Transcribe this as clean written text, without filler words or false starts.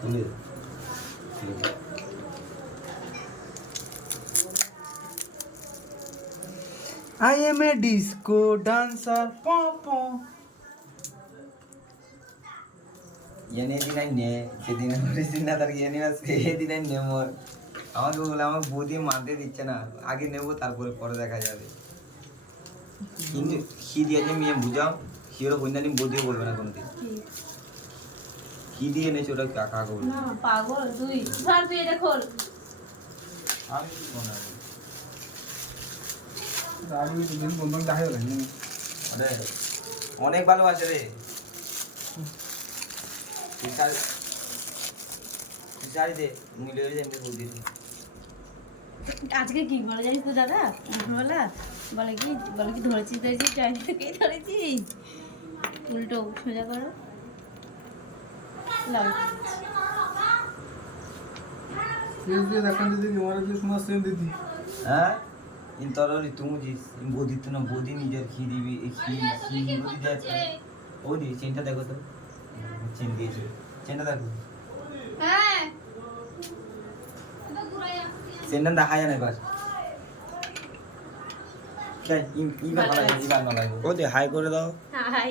I am a disco dancer. Pom. এনে দিনাই নে সেদিন করেছি না তার এনে সেদিনাই নে মোর আমাকে বলে আমার বৌদি মানতে দিচ্ছে না আগে নেবো তারপরে পরে দেখা যাবে কিন্তু খি দিয়েছে মেয়ে বুঝাও হিরো বইনালি বৌদিও বলবে না কোনদিন কি দিয়ে এনেছে ওটা কাকা করবে না পাগল তুই ধর তুই এটা খোল আমি কি মনে হয় রাজু দিন বন্ধন দেখা গেল আরে অনেক ভালোবাসে রে শাড়ি দে মিলে এমনি বৌদি আজকে কি বলে জানিস তো দাদা দুপুরবেলা বলে কি ধরেছিস ধরেছিস উল্টো সোজা করো লাও দিয়ে দেখান দিদি তোমার যে সময় সেম দিদি হ্যাঁ ইন তরলি তুমি জিস বৌদি তো না বৌদি নিজের খি দিবি খি বৌদি যাচ্ছে বৌদি চেনটা দেখো তো চেন দিয়েছে চেনটা দেখো হ্যাঁ চেনটা দেখা যায় না এবার ইবার মালাই ও দে হাই করে দাও হাই